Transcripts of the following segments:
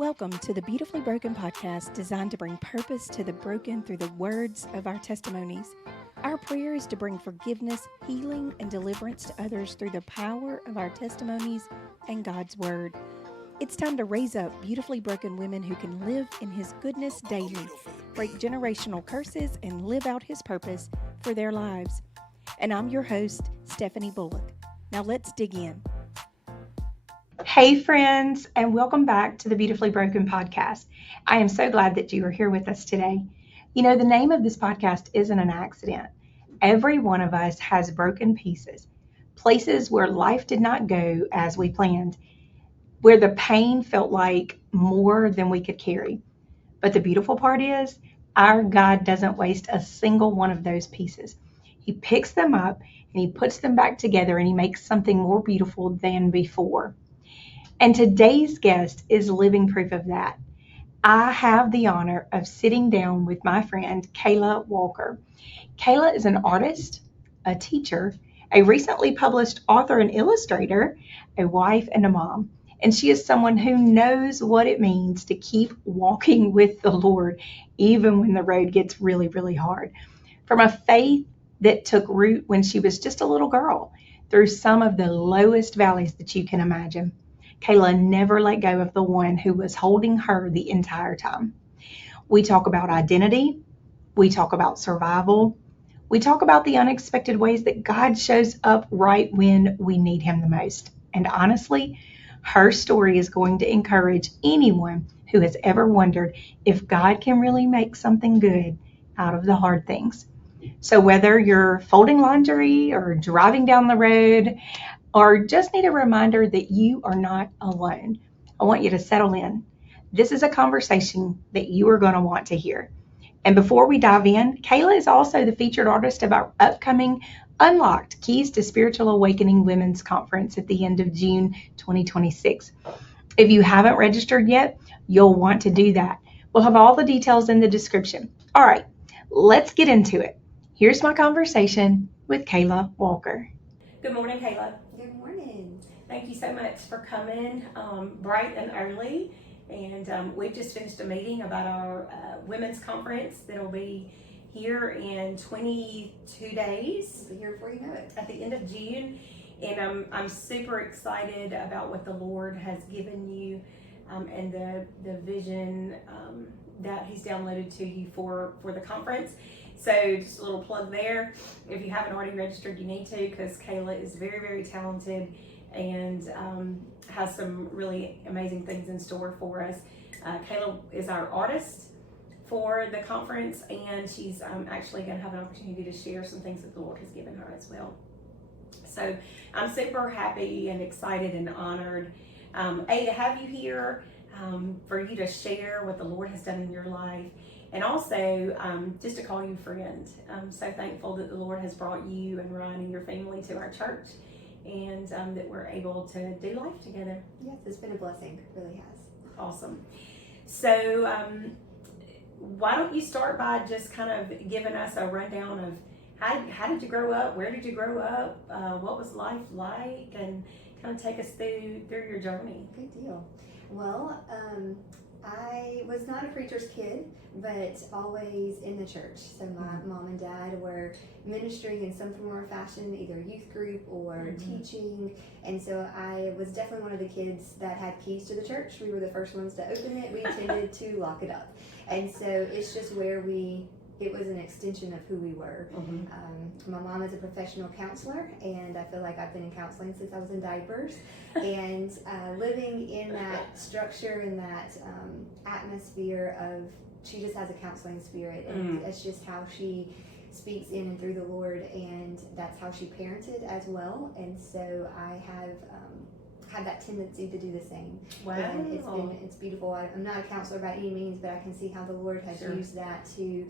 Welcome to the Beautifully Broken podcast, designed to bring purpose to the broken through the words of our testimonies. Our prayer is to bring forgiveness, healing, and deliverance to others through the power of our testimonies and God's Word. It's time to raise up beautifully broken women who can live in His goodness daily, break generational curses, and live out His purpose for their lives. And I'm your host, Stephanie Bullock. Now let's dig in. Hey friends, and welcome back to the Beautifully Broken podcast. I am so glad that you are here with us today. You know, the name of this podcast isn't an accident. Every one of us has broken pieces, places where life did not go as we planned, where the pain felt like more than we could carry. But the beautiful part is, our God doesn't waste a single one of those pieces. He picks them up and He puts them back together, and He makes something more beautiful than before. And today's guest is living proof of that. I have the honor of sitting down with my friend, Kayla Walker. Kayla is an artist, a teacher, a recently published author and illustrator, a wife, and a mom. And she is someone who knows what it means to keep walking with the Lord, even when the road gets really, really hard. From a faith that took root when she was just a little girl, through some of the lowest valleys that you can imagine. Kayla never let go of the one who was holding her the entire time. We talk about identity. We talk about survival. We talk about the unexpected ways that God shows up right when we need Him the most. And honestly, her story is going to encourage anyone who has ever wondered if God can really make something good out of the hard things. So whether you're folding laundry or driving down the road, or just need a reminder that you are not alone, I want you to settle in. This is a conversation that you are going to want to hear. And before we dive in, Kayla is also the featured artist of our upcoming Unlocked Keys to Spiritual Awakening Women's Conference at the end of June 2026. If you haven't registered yet, you'll want to do that. We'll have all the details in the description. All right, let's get into it. Here's my conversation with Kayla Walker. Good morning, Kayla. Good morning. Thank you so much for coming bright and early. And we've just finished a meeting about our women's conference that'll be here in 22 days. We'll be here before you know it. At the end of June. And I'm super excited about what the Lord has given you and the vision that He's downloaded to you for the conference. So just a little plug there. If you haven't already registered, you need to, because Kayla is very, very talented and has some really amazing things in store for us. Kayla is our artist for the conference, and she's actually going to have an opportunity to share some things that the Lord has given her as well. So I'm super happy and excited and honored, to have you here, for you to share what the Lord has done in your life. And also, just to call you friend. I'm so thankful that the Lord has brought you and Ryan and your family to our church, and that we're able to do life together. Yes, it's been a blessing. It really has. Awesome. So, why don't you start by just kind of giving us a rundown of how did you grow up? Where did you grow up? What was life like? And kind of take us through your journey. Good deal. Well, I was not a preacher's kid, but always in the church. So my mom and dad were ministering in some form or fashion, either youth group or teaching. And so I was definitely one of the kids that had keys to the church. We were the first ones to open it. We tended to lock it up. And so it's just where it was an extension of who we were. My mom is a professional counselor, and I feel like I've been in counseling since I was in diapers. And living in that structure, in that atmosphere of, she just has a counseling spirit, and it's just how she speaks in and through the Lord, and that's how she parented as well. And so I have had that tendency to do the same. Wow. And it's beautiful. I'm not a counselor by any means, but I can see how the Lord has used that to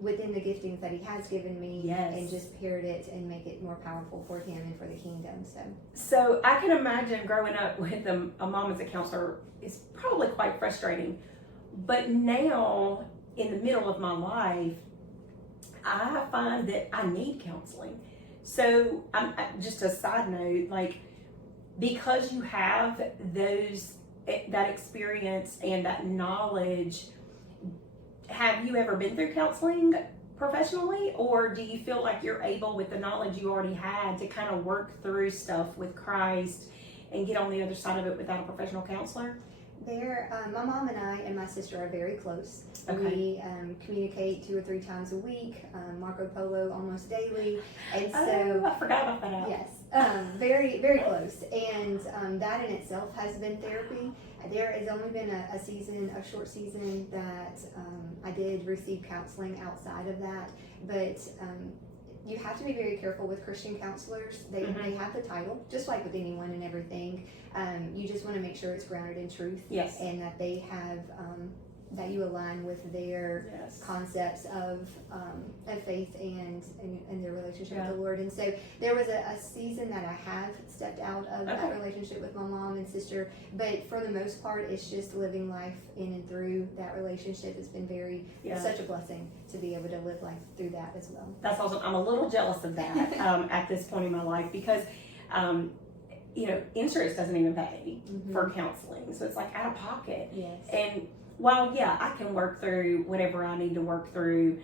within the giftings that He has given me, and just paired it and make it more powerful for Him and for the kingdom. So I can imagine growing up with a mom as a counselor is probably quite frustrating. But now, in the middle of my life, I find that I need counseling. So just a side note, like, because you have those that experience and that knowledge, have you ever been through counseling professionally, or do you feel like you're able, with the knowledge you already had, to kind of work through stuff with Christ and get on the other side of it without a professional counselor? My mom and I and my sister are very close. Okay. We communicate 2 or 3 times a week, Marco Polo almost daily, and so I forgot about that app. yes, very, very close. And that in itself has been therapy. There has only been a short season that I did receive counseling outside of that, but you have to be very careful with Christian counselors. They have the title, just like with anyone and everything. You just want to make sure it's grounded in truth. Yes. And that they have, that you align with their concepts of faith and their relationship with the Lord. And so there was a season that I have stepped out of that relationship with my mom and sister, but for the most part, it's just living life in and through that relationship. It's been such a blessing to be able to live life through that as well. That's awesome. I'm a little jealous of that at this point in my life, because insurance doesn't even pay for counseling, so it's like out of pocket. Yes. And while I can work through whatever I need to work through,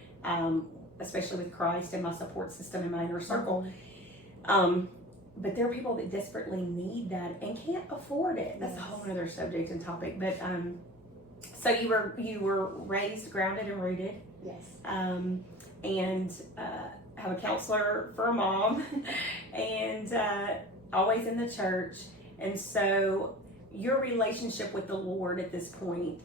especially with Christ and my support system and my inner circle, but there are people that desperately need that and can't afford it. That's a whole other subject and topic. But so you were raised grounded and rooted. Yes. And have a counselor for a mom, and always in the church. And so your relationship with the Lord at this point,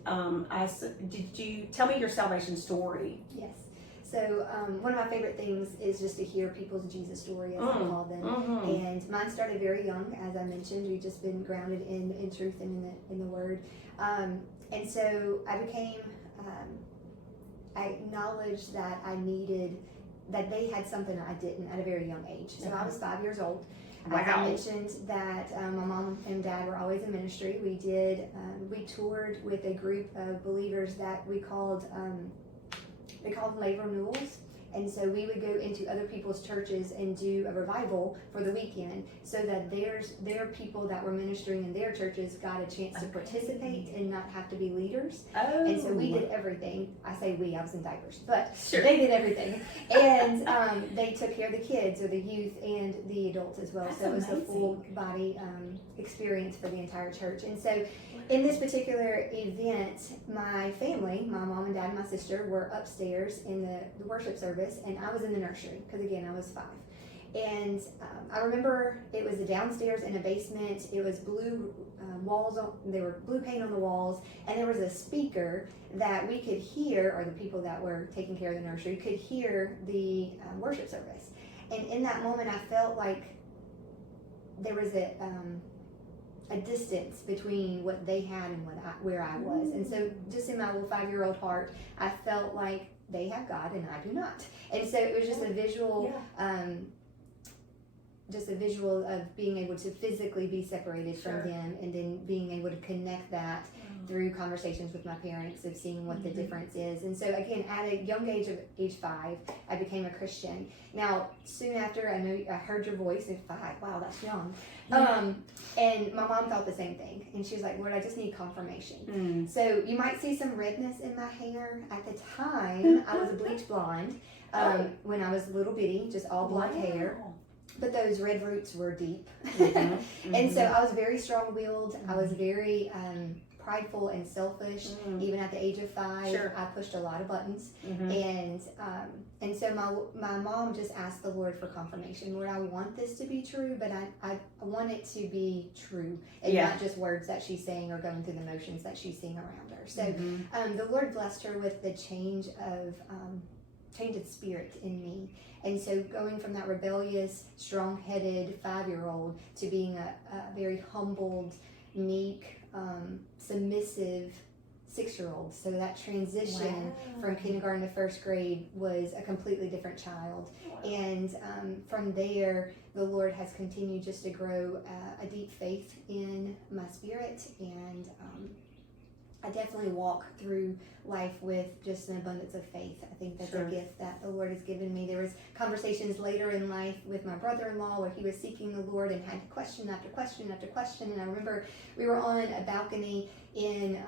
did you tell me your salvation story? Yes. So one of my favorite things is just to hear people's Jesus story, as I call them. And mine started very young, as I mentioned. We've just been grounded in truth and in the Word. And so I became, I acknowledged that that they had something I didn't at a very young age. So I was 5 years old. Wow. As I mentioned, that my mom and dad were always in ministry. We toured with a group of believers that we called labor renewals. And so we would go into other people's churches and do a revival for the weekend, so that their people that were ministering in their churches got a chance to participate and not have to be leaders. Oh. And so we did everything. I say we, I was in diapers, but Sure. They did everything. And they took care of the kids or the youth and the adults as well. That's so it was amazing. a full body experience for the entire church. And so in this particular event, my family, my mom and dad and my sister, were upstairs in the worship service, and I was in the nursery, because again, I was 5. And I remember it was a downstairs in a basement. It was blue walls, there were blue paint on the walls, and there was a speaker that we could hear, or the people that were taking care of the nursery could hear the worship service. And in that moment, I felt like there was a distance between what they had and where I was. And so just in my little 5-year-old heart, I felt like they have God and I do not. And so it was just a visual, of being able to physically be separated from them, and then being able to connect that through conversations with my parents, of seeing what the difference is. And so again, at a young age 5, I became a Christian. Now, soon after, I heard your voice at 5. Wow, that's young. And my mom thought the same thing. And she was like, Lord, I just need confirmation. So you might see some redness in my hair. At the time, I was a bleach blonde when I was little bitty, just all blonde hair. But those red roots were deep. And so I was very strong-willed. I was very prideful and selfish. Even at the age of 5, I pushed a lot of buttons. And so my mom just asked the Lord for confirmation. Lord, I want this to be true, but I want it to be true, and not just words that she's saying or going through the motions that she's seeing around her. So the Lord blessed her with the change of spirit in me. And so going from that rebellious, strong-headed 5-year-old to being a very humbled, meek, submissive 6-year-old. So that transition from kindergarten to 1st grade was a completely different child. And from there, the Lord has continued just to grow a deep faith in my spirit, and I definitely walk through life with just an abundance of faith. I think that's Sure. a gift that the Lord has given me. There was conversations later in life with my brother-in-law where he was seeking the Lord and had question after question after question. And I remember we were on a balcony in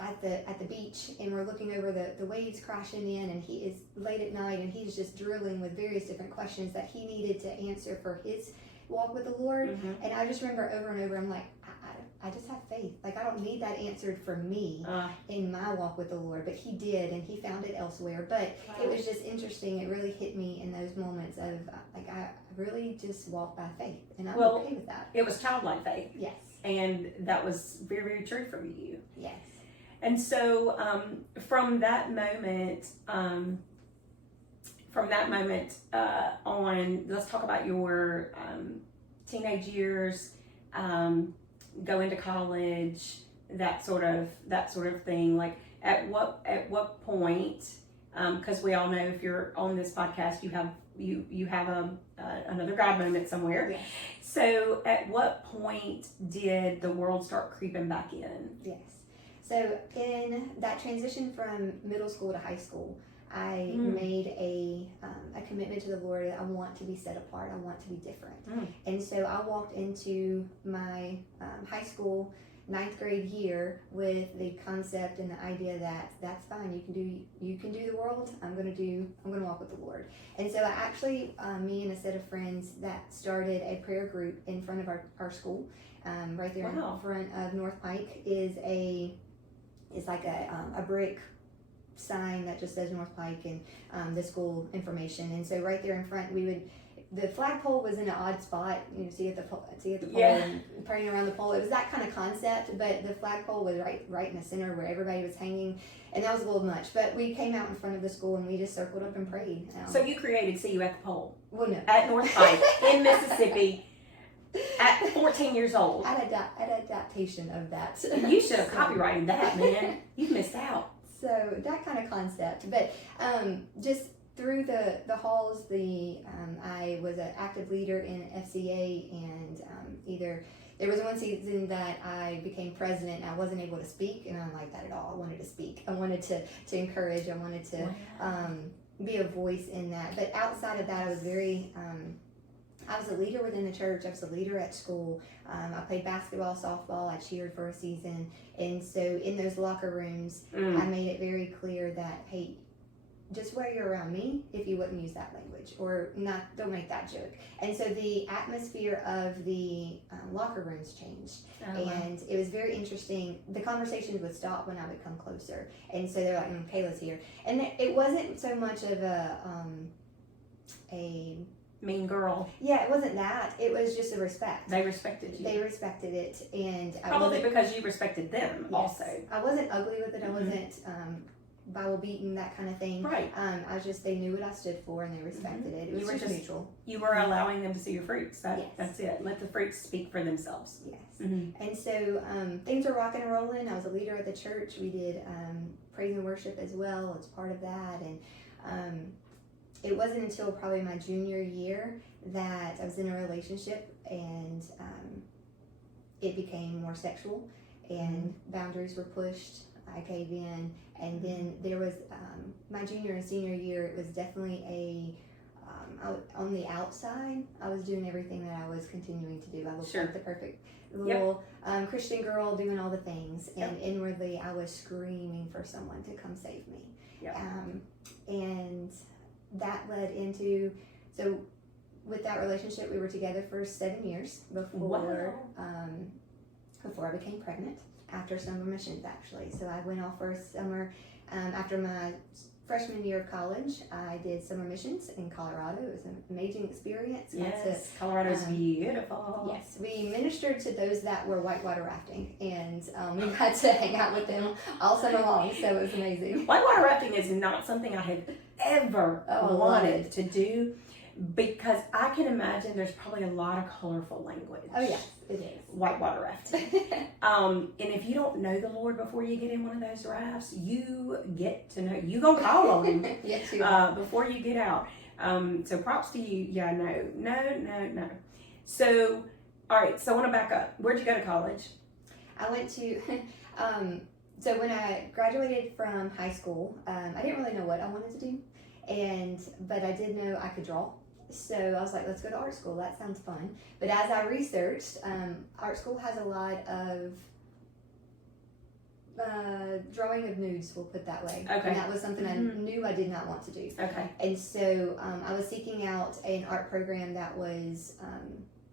at the beach, and we're looking over the waves crashing in, and he is late at night, and he's just drilling with various different questions that he needed to answer for his walk with the Lord. And I just remember over and over, I'm like, I just have faith. Like, I don't need that answered for me in my walk with the Lord, but he did, and he found it elsewhere. But it was just interesting. It really hit me in those moments of like, I really just walk by faith, and I'm okay with that. It was childlike faith. Yes. And that was very, very true from you. Yes. And so from that moment on, let's talk about your teenage years, go into college, that sort of thing. Like at what point? Because we all know, if you're on this podcast, you have another God moment somewhere. Yes. So at what point did the world start creeping back in? Yes. So in that transition from middle school to high school, I made a commitment to the Lord. I want to be set apart. I want to be different. And so I walked into my high school 9th grade year with the concept and the idea that that's fine. You can do the world. I'm gonna walk with the Lord. And so I actually, me and a set of friends that started a prayer group in front of our school, right there in front of North Pike is like a brick sign that just says North Pike and the school information. And so right there in front, the flagpole was in an odd spot, see at the pole and praying around the pole. It was that kind of concept, but the flagpole was right in the center where everybody was hanging, and that was a little much. But we came out in front of the school and we just circled up and prayed. So you created See You at the Pole. Well, no. At North Pike in Mississippi at 14 years old. An adaptation of that. You should have copyrighted that, man. You missed out. So that kind of concept, but just through the halls, I was an active leader in FCA, and there was one season that I became president and I wasn't able to speak, and I didn't like that at all. I wanted to speak. I wanted to encourage. I wanted to be a voice in that. But outside of that, I was I was a leader within the church. I was a leader at school. I played basketball, softball. I cheered for a season. And so in those locker rooms, I made it very clear that, hey, just wear you're around me if you wouldn't use that language, or don't make that joke. And so the atmosphere of the locker rooms changed. And it was very interesting. The conversations would stop when I would come closer. And so they're like, Kayla's here. And it wasn't so much of a mean girl. Yeah, it wasn't that. It was just a respect. They respected you. They respected it, and probably because you respected them. Yes. Also. I wasn't ugly with it. I wasn't Bible beaten, that kind of thing. Right. I was just, they knew what I stood for, and they respected it. It was just neutral. You were allowing them to see your fruits. That's it. Let the fruits speak for themselves. Yes. And so things were rocking and rolling. I was a leader at the church. We did praise and worship as well as part of that, and it wasn't until probably my junior year that I was in a relationship, and it became more sexual, and boundaries were pushed. I gave in, and then there was my junior and senior year. It was definitely on the outside, I was doing everything that I was continuing to do. I looked like the perfect little Christian girl doing all the things, and inwardly I was screaming for someone to come save me. And that led into, so with that relationship, we were together for 7 years before I became pregnant, after summer missions actually. So I went off for a summer, after my freshman year of college, I did summer missions in Colorado. It was an amazing experience. Yes, Colorado's beautiful. Yes, we ministered to those that were whitewater rafting, and we got to hang out with them all summer long, so it was amazing. Whitewater rafting is not something I have ever wanted to do, because I can imagine there's probably a lot of colorful language. Oh yes, it is. Whitewater rafting. And if you don't know the Lord before you get in one of those rafts, you get to know, you gonna call on him yes, before you get out. So props to you. Yeah, no. So, all right, so I want to back up. Where'd you go to college? I went to so when I graduated from high school, I didn't really know what I wanted to do, but I did know I could draw. So I was like, let's go to art school. That sounds fun. But as I researched, art school has a lot of drawing of nudes, we'll put that way. Okay. And that was something I knew I did not want to do. Okay. And so I was seeking out an art program that was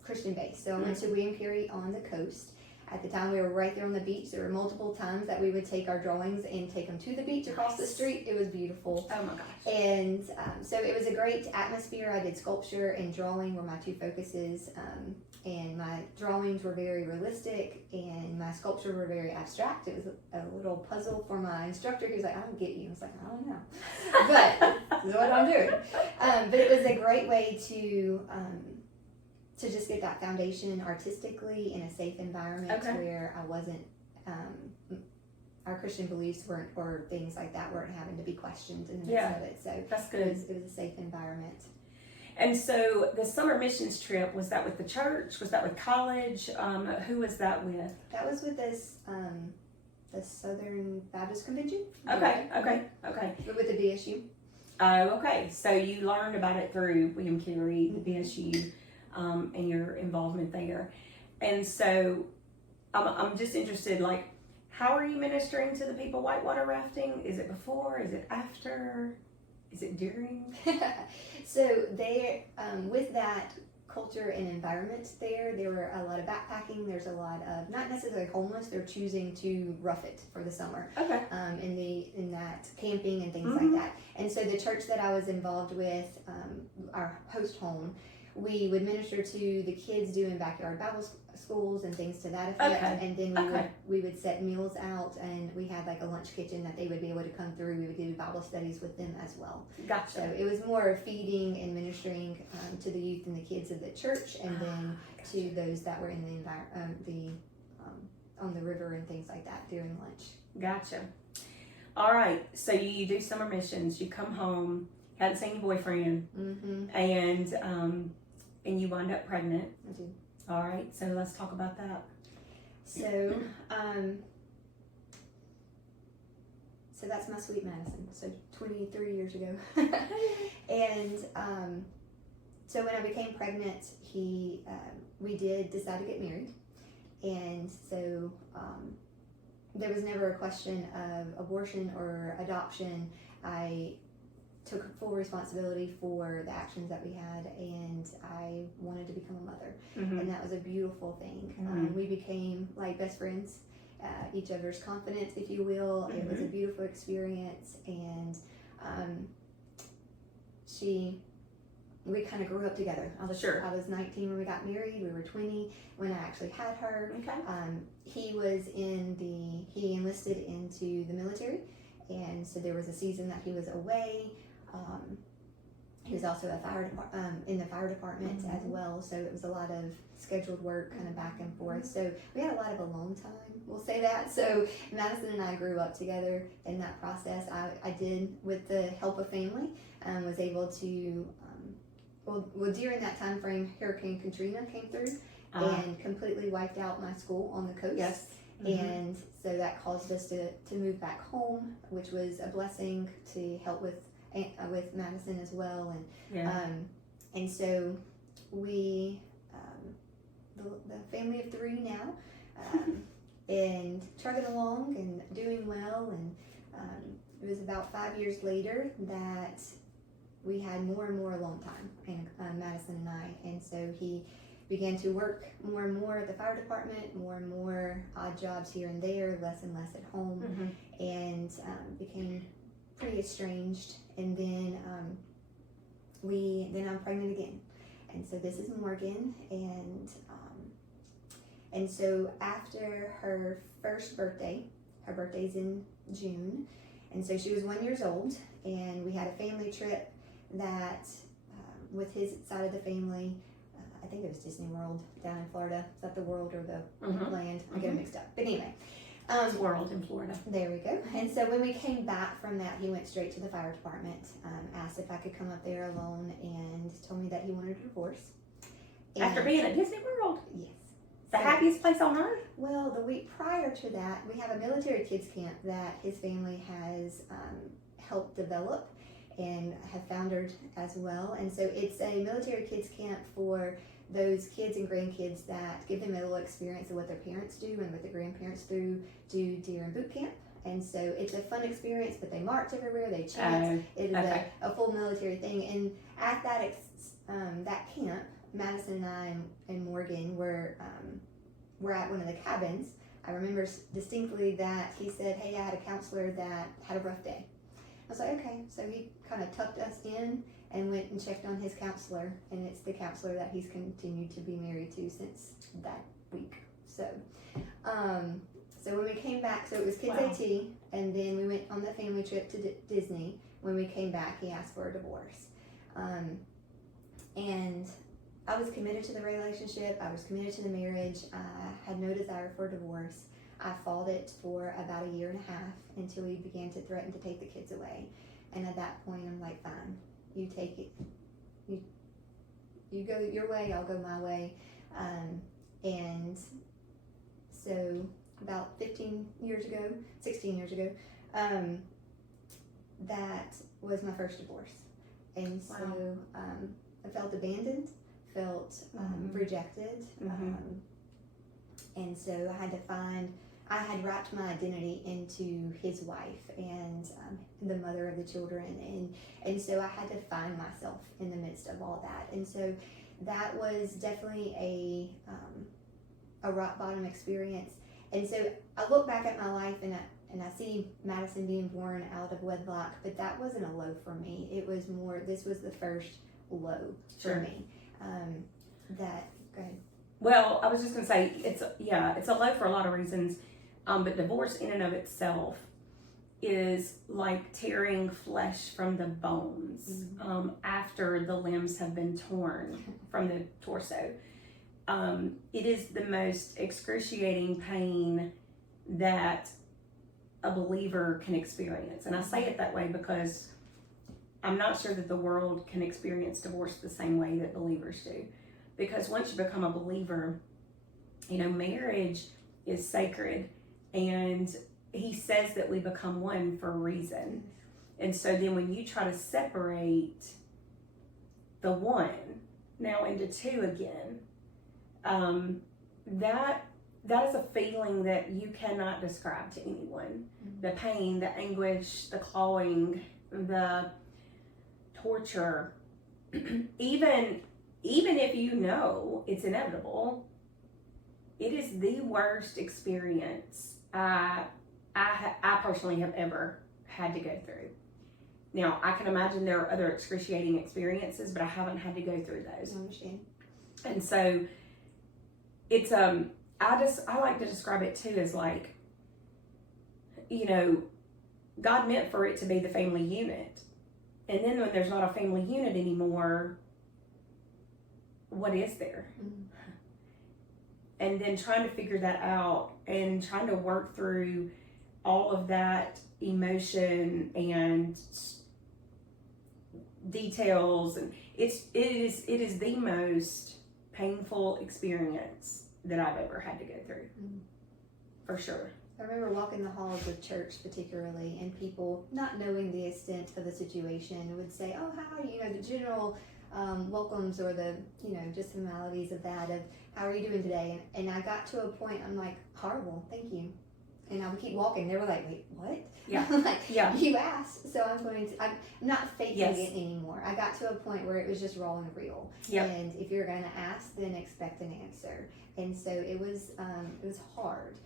Christian based. So I went to William Carey on the coast. At the time, we were right there on the beach. There were multiple times that we would take our drawings and take them to the beach across the street. It was beautiful. Oh my gosh. And so it was a great atmosphere. I did sculpture and drawing were my two focuses. And my drawings were very realistic and my sculpture were very abstract. It was a little puzzle for my instructor. He was like, I don't get you. I was like, I don't know. But this is what I'm doing. But it was a great way to just get that foundation artistically in a safe environment where I wasn't, our Christian beliefs weren't, or things like that weren't having to be questioned in the midst of it. So that's good. It was a safe environment. And so the summer missions trip, was that with the church? Was that with college? Who was that with? That was with this, the Southern Baptist Convention. Okay. With the BSU. Oh, okay. So you learned about it through William Carey, the BSU, and your involvement there. And so I'm just interested, like, how are you ministering to the people whitewater rafting? Is it before? Is it after? Is it during? So they, with that culture and environment there were a lot of backpacking. There's a lot of, not necessarily homeless, they're choosing to rough it for the summer. Okay. In that camping and things like that. And so the church that I was involved with, our host home, we would minister to the kids doing backyard Bible schools and things to that effect. Okay. And then we would set meals out, and we had like a lunch kitchen that they would be able to come through. We would do Bible studies with them as well. Gotcha. So it was more feeding and ministering to the youth and the kids of the church, and then to those that were in the on the river and things like that during lunch. Gotcha. All right. So you do summer missions. You come home. Hadn't seen your boyfriend, and you wind up pregnant. I do. All right. So let's talk about that. So, so that's my sweet Madison. So 23 years ago, and so when I became pregnant, we did decide to get married, and so there was never a question of abortion or adoption. I took full responsibility for the actions that we had, and I wanted to become a mother, and that was a beautiful thing. We became like best friends, each other's confidant, if you will. It was a beautiful experience, and we kind of grew up together. I was 19 when we got married. We were 20 when I actually had her. He enlisted into the military, and so there was a season that he was away. He was also in the fire department as well, so it was a lot of scheduled work, kind of back and forth. So we had a lot of alone time, we'll say that. So Madison and I grew up together in that process. I did, with the help of family, was able to, during that time frame, Hurricane Katrina came through and completely wiped out my school on the coast. Yes. And so that caused us to move back home, which was a blessing to help with Madison as well, and so we, the family of three now, and trucking along and doing well, and it was about 5 years later that we had more and more alone time, and Madison and I, and so he began to work more and more at the fire department, more and more odd jobs here and there, less and less at home, and became pretty estranged. And then I'm pregnant again, and so this is Morgan, and so after her first birthday, her birthday's in June, and so she was 1 year old, and we had a family trip that with his side of the family. I think it was Disney World down in Florida. Is that the world or the land? I get them mixed up. But anyway. It's World in Florida. There we go. And so when we came back from that, he went straight to the fire department, asked if I could come up there alone, and told me that he wanted a divorce. After being at Disney World? Yes. The happiest place on earth? Well, the week prior to that, we have a military kids camp that his family has helped develop and have founded as well. And so it's a military kids camp for those kids and grandkids that give them a little experience of what their parents do and what their grandparents do during boot camp. And so it's a fun experience, but they march everywhere, they chant. It is a full military thing. And at that camp, Madison and I and Morgan were at one of the cabins. I remember distinctly that he said, hey, I had a counselor that had a rough day. I was like, okay. So he kind of tucked us in and went and checked on his counselor, and it's the counselor that he's continued to be married to since that week. So so when we came back, so it was kids AT, and then we went on the family trip to Disney. When we came back, he asked for a divorce. And I was committed to the relationship. I was committed to the marriage. I had no desire for a divorce. I fought it for about a year and a half until he began to threaten to take the kids away. And at that point, I'm like, fine, you take it. You go your way, I'll go my way. And so about 16 years ago, that was my first divorce. And so I felt abandoned, felt rejected. And so I had wrapped my identity into his wife and the mother of the children. And so I had to find myself in the midst of all that. And so that was definitely a rock bottom experience. And so I look back at my life and I see Madison being born out of wedlock, but that wasn't a low for me. It was more, this was the first low for me. Go ahead. Well, I was just going to say, it's a low for a lot of reasons, but divorce in and of itself is like tearing flesh from the bones after the limbs have been torn from the torso. It is the most excruciating pain that a believer can experience. And I say it that way because I'm not sure that the world can experience divorce the same way that believers do. Because once you become a believer, marriage is sacred, and he says that we become one for a reason. And so then when you try to separate the one now into two again, that is a feeling that you cannot describe to anyone. The pain, the anguish, the clawing, the torture, even if you know it's inevitable, it is the worst experience I personally have ever had to go through. Now, I can imagine there are other excruciating experiences, but I haven't had to go through those. I understand. And so it's I like to describe it too as like, God meant for it to be the family unit. And then when there's not a family unit anymore, what is there? And then trying to figure that out and trying to work through all of that emotion and details, and it is the most painful experience that I've ever had to go through, for sure. I remember walking the halls of church particularly, and people not knowing the extent of the situation would say, oh, how, the general welcomes or the, just formalities of that, of how are you doing today? And I got to a point, I'm like, horrible, thank you. And I would keep walking. They were like, wait, what? Yeah. I'm like, yeah. You asked, so I'm not faking it anymore. I got to a point where it was just raw and real. Yep. And if you're going to ask, then expect an answer. And so it was hard.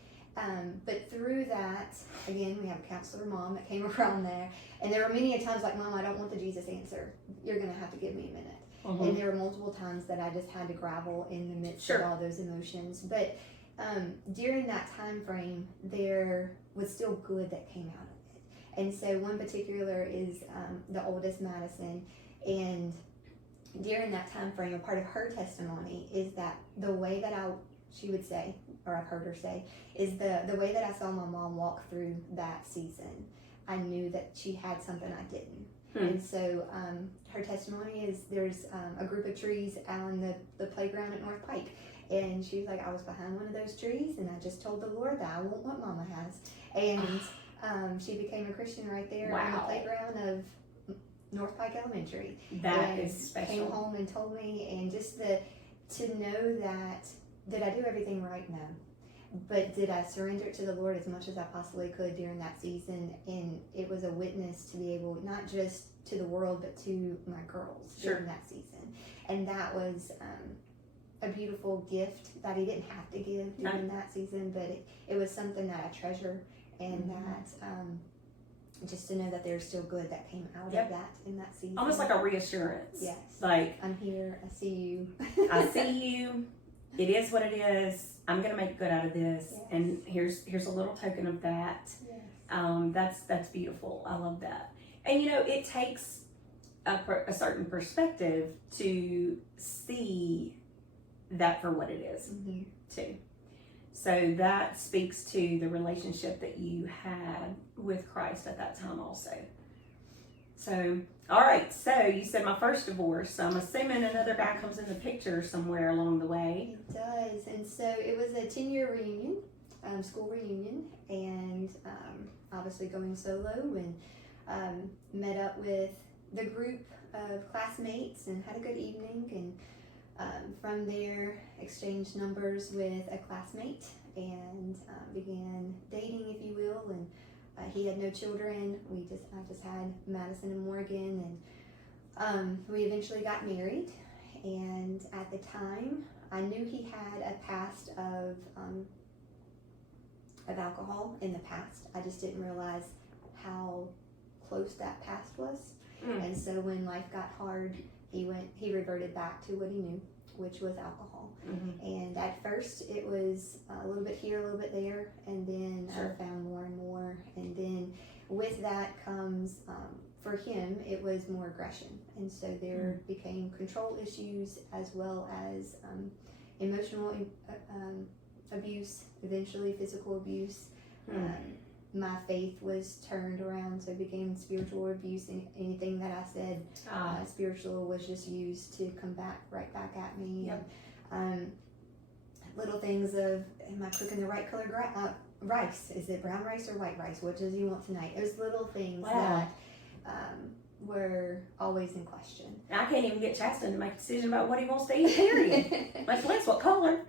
But through that, again, we have a counselor mom that came around there. And there were many times like, Mom, I don't want the Jesus answer. You're going to have to give me a minute. And there were multiple times that I just had to gravel in the midst of all those emotions. But during that time frame, there was still good that came out of it. And so one particular is the oldest, Madison. And during that time frame, a part of her testimony is that the way that she would say, or I've heard her say, is the way that I saw my mom walk through that season, I knew that she had something I didn't. And so her testimony is there's a group of trees out on the playground at North Pike. And she was like, I was behind one of those trees, and I just told the Lord that I want what Mama has. And she became a Christian right there on the playground of North Pike Elementary. That is special. Came home and told me, and just to know that, did I do everything right? No. But did I surrender it to the Lord as much as I possibly could during that season? And it was a witness to be able, not just to the world, but to my girls during that season. And that was a beautiful gift that he didn't have to give during that season, but it was something that I treasure, and that just to know that there's still good that came out of that in that season. Almost like a reassurance. Yes. Like, I'm here, I see you. I see you. It is what it is. I'm gonna make good out of this, and here's a little token of that. Yes. That's beautiful. I love that. And it takes a certain perspective to see that for what it is, too. So that speaks to the relationship that you had with Christ at that time, also. So, all right. So you said my first divorce. So I'm assuming another guy comes in the picture somewhere along the way. It does. And so it was a 10-year reunion, school reunion, and obviously going solo, and met up with the group of classmates and had a good evening, and from there exchanged numbers with a classmate and began dating, if you will, and he had no children. I just had Madison and Morgan, and we eventually got married. And at the time, I knew he had a past of alcohol in the past. I just didn't realize how close that past was. And so when life got hard, he reverted back to what he knew, which was alcohol. And at first it was a little bit here, a little bit there, and then I found more and more. And then with that comes, for him, it was more aggression. And so there became control issues, as well as emotional abuse, eventually physical abuse. My faith was turned around, so it became spiritual abuse, and anything that I said spiritual was just used to come right back at me. And little things of, am I cooking the right color rice? Is it brown rice or white rice? What does he want tonight? There's little things that were always in question. I can't even get Chasten to make a decision about what he wants to eat, period. Much less what color.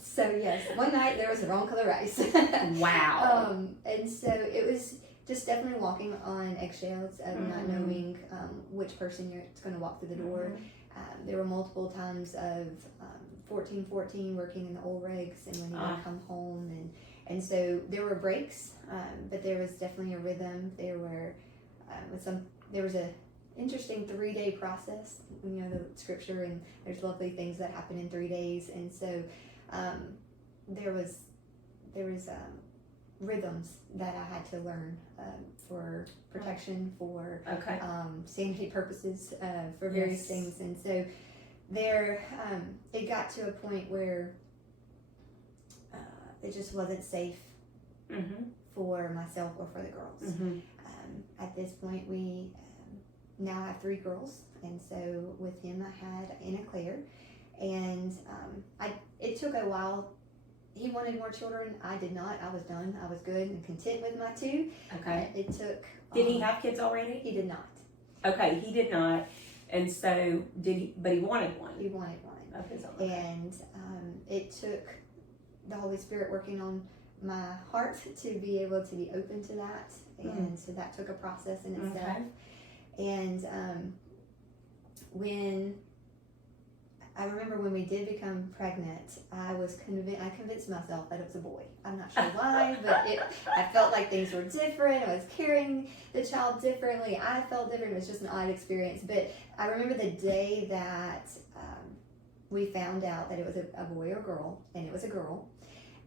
So yes, one night there was the wrong color rice. Wow. And so it was just definitely walking on eggshells of not knowing which person you're going to walk through the door. There were multiple times of 14 working in the oil rigs, and when he would come home, and so there were breaks, but there was definitely a rhythm. There was a interesting 3-day process, the scripture, and there's lovely things that happen in 3 days. And so there was rhythms that I had to learn for protection, for sanity purposes, for various things. And so there, it got to a point where it just wasn't safe for myself or for the girls. At this point, we now have 3 girls, and so with him I had Anna Claire, and it took a while. He wanted more children. I did not. I was done. I was good and content with my 2. Okay. It took. Did he have kids already? He did not. Okay, he did not. And so but he wanted one. He wanted one. Of his own. And it took the Holy Spirit working on my heart to be able to be open to that. And so that took a process in itself. And when I remember when we did become pregnant, I convinced myself that it was a boy. I'm not sure why, but I felt like things were different. I was carrying the child differently. I felt different. It was just an odd experience. But I remember the day that we found out that it was a boy or girl, and it was a girl,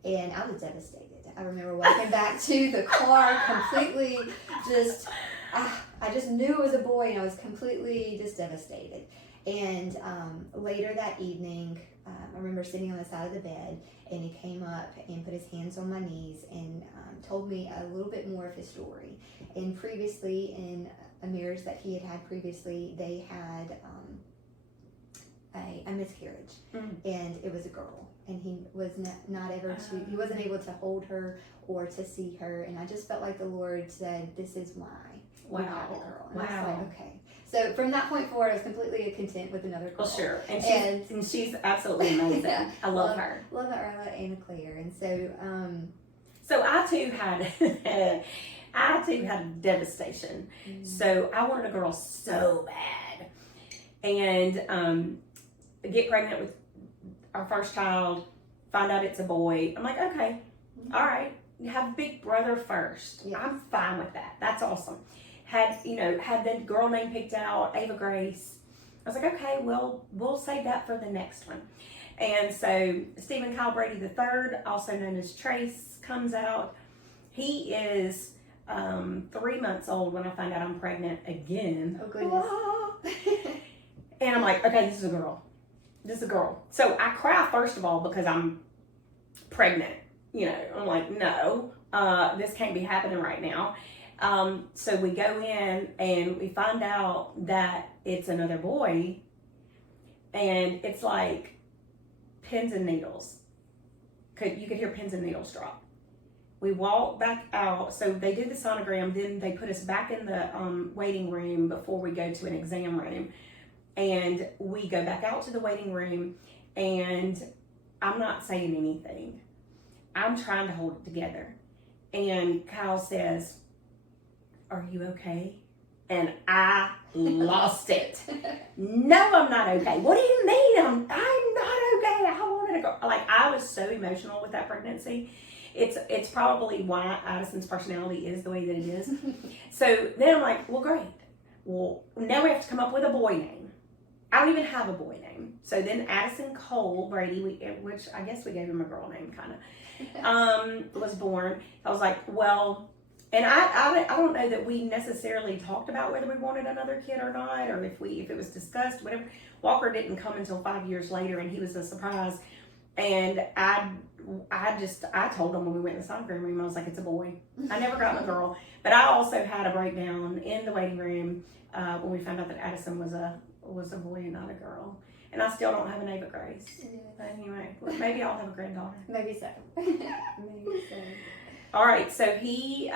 and I was devastated. I remember walking back to the car completely I just knew it was a boy, and I was completely just devastated. And later that evening, I remember sitting on the side of the bed, and he came up and put his hands on my knees and told me a little bit more of his story. And previously, in a marriage that he had previously, they had a miscarriage, Mm. and it was a girl, and he was not ever he wasn't able to hold her or to see her, and I just felt like the Lord said, "This is why we have a girl." And I was like, okay. So from that point forward, I was completely content with another girl. Well, sure, and she's absolutely amazing. Yeah. I love her. Love Arla and Claire, and so So I too had devastation. So I wanted a girl so bad, and get pregnant with our first child, find out it's a boy. I'm like, okay, all right, you have a big brother first. Yes. I'm fine with that. That's awesome. Had the girl name picked out, Ava Grace. I was like, okay, well, we'll save that for the next one. And so Stephen Kyle Brady III, also known as Trace, comes out. He is 3 months old when I find out I'm pregnant again. Oh goodness. And I'm like, okay, this is a girl. This is a girl. So I cry first of all because I'm pregnant. I'm like, no, this can't be happening right now. So we go in and we find out that it's another boy, and it's like pins and needles. You could hear pins and needles drop. We walk back out. So they do the sonogram, then they put us back in the waiting room before we go to an exam room. And we go back out to the waiting room, and I'm not saying anything. I'm trying to hold it together. And Kyle says, "Are you okay?" And I lost it. No, I'm not okay. What do you mean? I'm not okay. I wanted to go. Like, I was so emotional with that pregnancy. It's probably why Addison's personality is the way that it is. So then I'm like, well, great. Well, now we have to come up with a boy name. I don't even have a boy name. So then Addison Cole Brady, which I guess we gave him a girl name, kind of, was born. I was like, well, and I don't know that we necessarily talked about whether we wanted another kid or not, or if it was discussed, whatever. Walker didn't come until 5 years later, and he was a surprise. And I told him when we went in the sonogram room, I was like, it's a boy. I never got a girl. But I also had a breakdown in the waiting room when we found out that Addison was a boy and not a girl. And I still don't have an Ava Grace. Yeah. But anyway, maybe I'll have a granddaughter. Maybe so. Maybe so. All right, so he's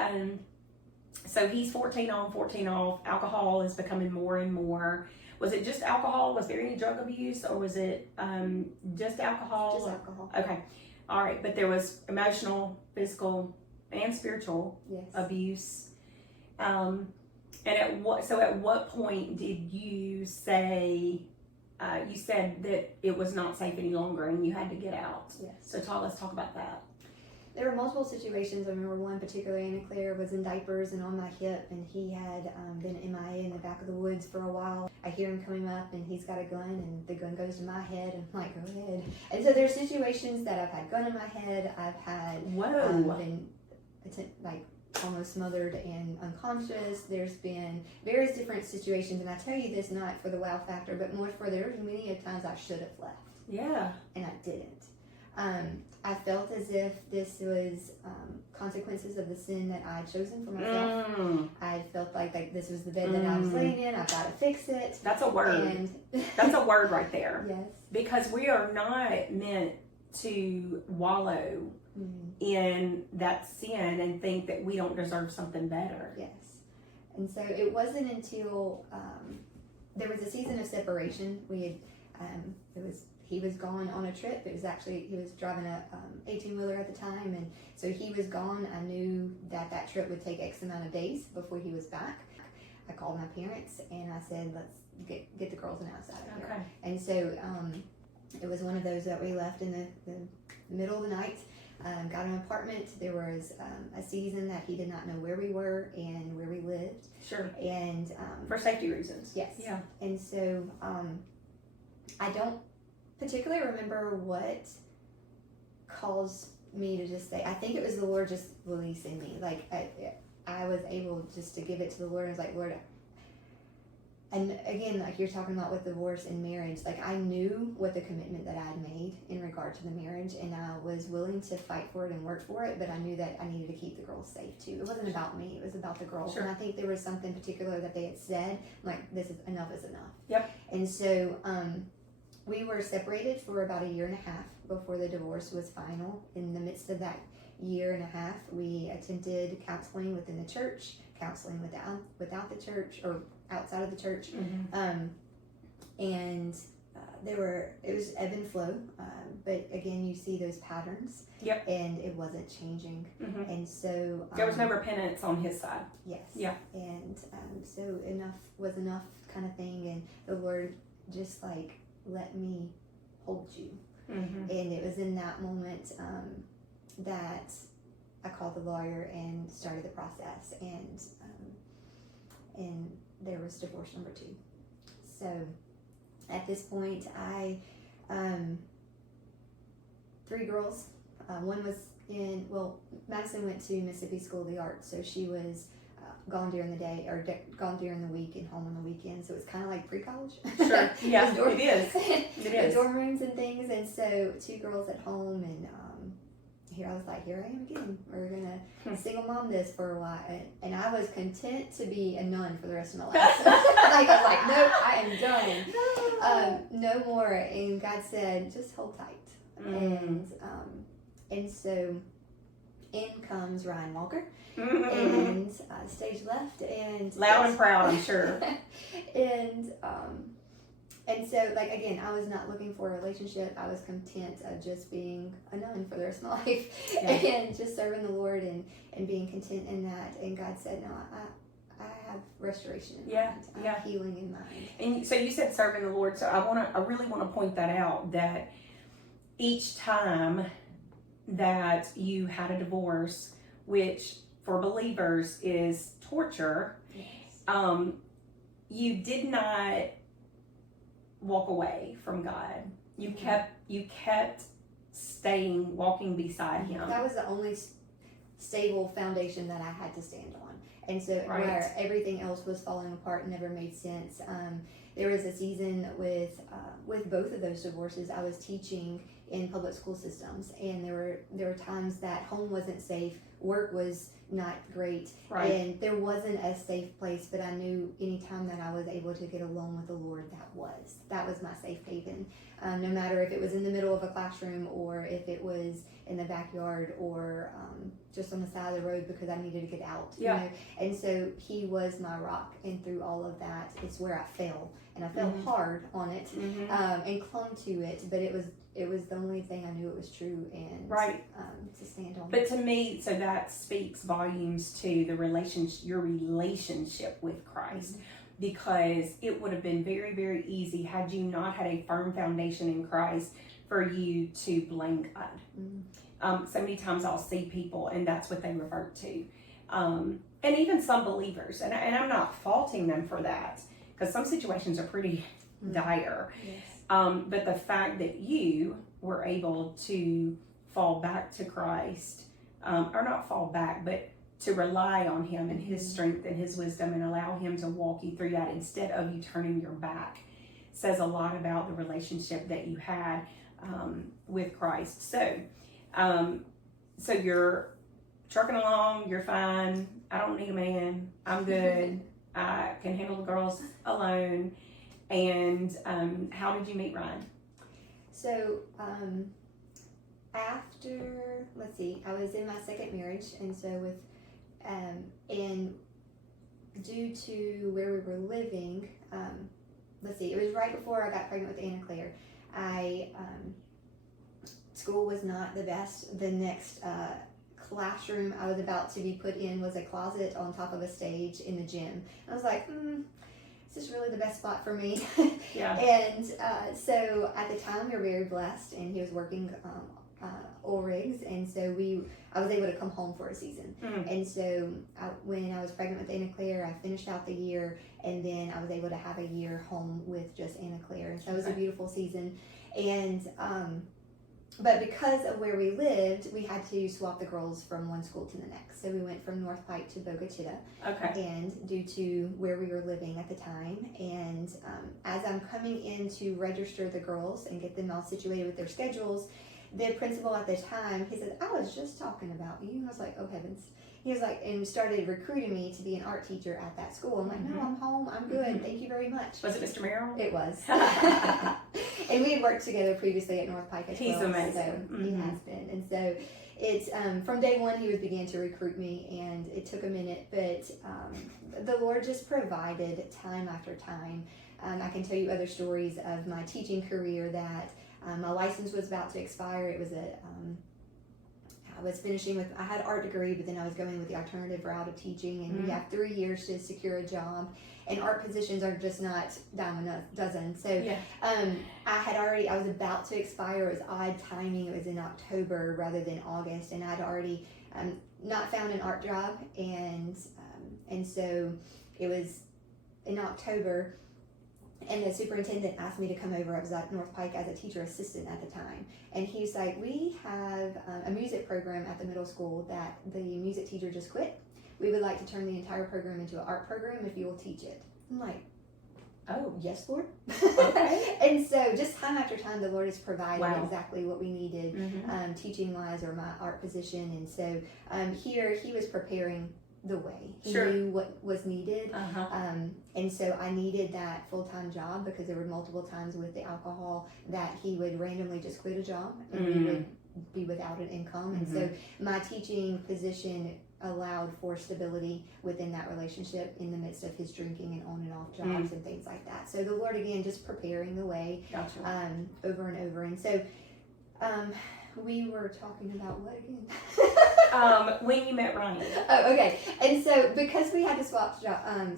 14 on, 14 off. Alcohol is becoming more and more. Was it just alcohol? Was there any drug abuse, or was it just alcohol? Just alcohol. Okay. All right. But there was emotional, physical, and spiritual abuse. And at what point did you say, you said that it was not safe any longer and you had to get out? Yes. So let's talk about that. There were multiple situations. I remember one particularly, Anna Claire was in diapers and on my hip, and he had been MIA in the back of the woods for a while. I hear him coming up, and he's got a gun, and the gun goes to my head, and I'm like, go ahead. And so there's situations that I've had gun in my head, I've had been like almost smothered and unconscious. There's been various different situations, and I tell you this not for the wow factor, but more for there's many a times I should have left. Yeah. And I didn't. I felt as if this was consequences of the sin that I had chosen for myself. I felt like this was the bed that I was laying in. I've got to fix it. That's a word. And That's a word right there. Yes. Because we are not meant to wallow in that sin and think that we don't deserve something better. Yes. And so it wasn't until there was a season of separation. We had he was gone on a trip. It was actually, he was driving a 18-wheeler at the time, and so he was gone. I knew that trip would take X amount of days before he was back. I called my parents and I said, let's get the girls and us out of here. Okay. And so it was one of those that we left in the middle of the night, got an apartment. There was a season that he did not know where we were and where we lived. Sure. And for safety reasons. Yes. Yeah. And so I don't particularly remember what caused me to just say, I think it was the Lord just releasing me. Like I was able just to give it to the Lord. I was like, Lord, and again, like you're talking about with divorce and marriage, like I knew what the commitment that I had made in regard to the marriage, and I was willing to fight for it and work for it, but I knew that I needed to keep the girls safe too. It wasn't about me, it was about the girls. Sure. And I think there was something particular that they had said, like, enough is enough. Yep. And so we were separated for about a year and a half before the divorce was final. In the midst of that year and a half, we attended counseling within the church, counseling without the church or outside of the church, and it was ebb and flow, but again, you see those patterns. Yep. And it wasn't changing, and so there was no repentance on his side. Yes. Yeah. And so enough was enough, kind of thing, and the Lord just like let me hold you, and it was in that moment that I called the lawyer and started the process, and there was divorce number 2. So at this point, I 3 girls. One was Madison went to Mississippi School of the Arts, so she was gone during the day or gone during the week and home on the weekend. So it's kind of like pre-college. Sure. Yeah, it is. It is. The dorm rooms and things, and so 2 girls at home, and here I was like, here I am again. We're gonna single mom this for a while, and I was content to be a nun for the rest of my life. I was like, nope, I am done. No more. And God said, just hold tight. And so in comes Ryan Walker, and stage left, and loud and proud, I'm sure. And so, like, again, I was not looking for a relationship. I was content of just being a nun for the rest of my life, and just serving the Lord and being content in that. And God said, no, I have restoration in mind. I have healing in mind. And so you said serving the Lord. So I really want to point that out, that each time that you had a divorce, which for believers is torture, you did not walk away from God. You kept staying, walking beside Him. That was the only stable foundation that I had to stand on. And so where everything else was falling apart and never made sense. There was a season with both of those divorces. I was teaching in public school systems, and there were times that home wasn't safe, work was not great, and there wasn't a safe place. But I knew anytime that I was able to get alone with the Lord, that was my safe haven. No matter if it was in the middle of a classroom or if it was in the backyard or just on the side of the road because I needed to get out. You know? And so He was my rock, and through all of that, it's where I fell, and I fell hard on it, and clung to it. But it was the only thing I knew it was true, and to stand on. But to me, so that speaks volumes to your relationship with Christ. Because it would have been very, very easy had you not had a firm foundation in Christ for you to blame God. So many times I'll see people and that's what they revert to. And even some believers, and I'm not faulting them for that, because some situations are pretty dire. But the fact that you were able to fall back to Christ, or not fall back, but to rely on Him and His strength and His wisdom and allow Him to walk you through that instead of you turning your back, says a lot about the relationship that you had with Christ. So you're trucking along, you're fine. I don't need a man. I'm good. I can handle the girls alone. And how did you meet Ryan? So after, I was in my second marriage, and so and due to where we were living, it was right before I got pregnant with Anna Claire. School was not the best. The next classroom I was about to be put in was a closet on top of a stage in the gym. I was like, is this really the best spot for me? And so at the time we were very blessed, and he was working oil rigs, and so I was able to come home for a season. And so when I was pregnant with Anna Claire, I finished out the year, and then I was able to have a year home with just Anna Claire, and so it was a beautiful season. And but because of where we lived, we had to swap the girls from one school to the next. So we went from North Pike to Boca Chica. And due to where we were living at the time, and as I'm coming in to register the girls and get them all situated with their schedules, the principal at the time, he said, I was just talking about you. And I was like, oh heavens. He was like, and started recruiting me to be an art teacher at that school. I'm like, no, I'm home. I'm good. Thank you very much. Was it Mr. Merrill? It was. And we had worked together previously at North Pike as well. He's amazing. So he has been. And so it's from day one he began to recruit me, and it took a minute, but the Lord just provided time after time. I can tell you other stories of my teaching career that my license was about to expire. It was I was finishing with, I had an art degree, but then I was going with the alternative route of teaching, and you have 3 years to secure a job, and art positions are just not dime a dozen. So I was about to expire. It was odd timing. It was in October rather than August, and I'd already not found an art job, and so it was in October. And the superintendent asked me to come over. I was at North Pike as a teacher assistant at the time. And he's like, we have a music program at the middle school that the music teacher just quit. We would like to turn the entire program into an art program if you will teach it. I'm like, oh, yes, Lord. Okay. And so just time after time, the Lord has provided exactly what we needed, teaching-wise, or my art position. And so here he was preparing the way. He knew what was needed. And so I needed that full-time job, because there were multiple times with the alcohol that he would randomly just quit a job and we would be without an income. And so my teaching position allowed for stability within that relationship in the midst of his drinking and on and off jobs and things like that. So the Lord, again, just preparing the way over and over. And so we were talking about what again? When you met Ryan. Oh, okay. And so because we had to swap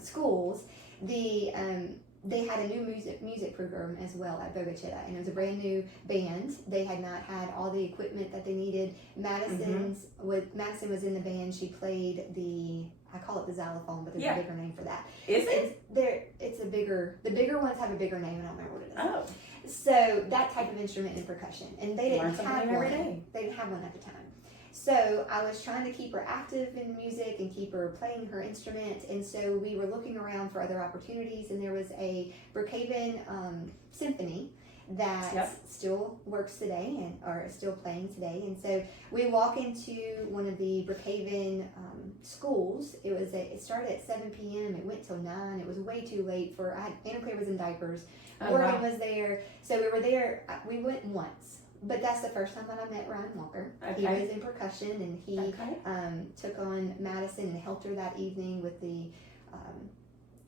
schools, they had a new music program as well at Bogachita, and it was a brand new band. They had not had all the equipment that they needed. Madison was in the band. She played I call it the xylophone, but there's a bigger name for that. Is it? The bigger ones have a bigger name, and I don't remember what it is. Oh. So that type of instrument in percussion, and they didn't have one. They didn't have one at the time. So I was trying to keep her active in music and keep her playing her instrument, and so we were looking around for other opportunities, and there was a Brookhaven symphony that still works today and are still playing today. And so we walk into one of the Brookhaven schools. It started at 7 p.m. It went till 9. It was way too late Anna Claire was in diapers. Morgan was there. So we were there. We went once. But that's the first time that I met Ryan Walker. He was in percussion, and he took on Madison and helped her that evening with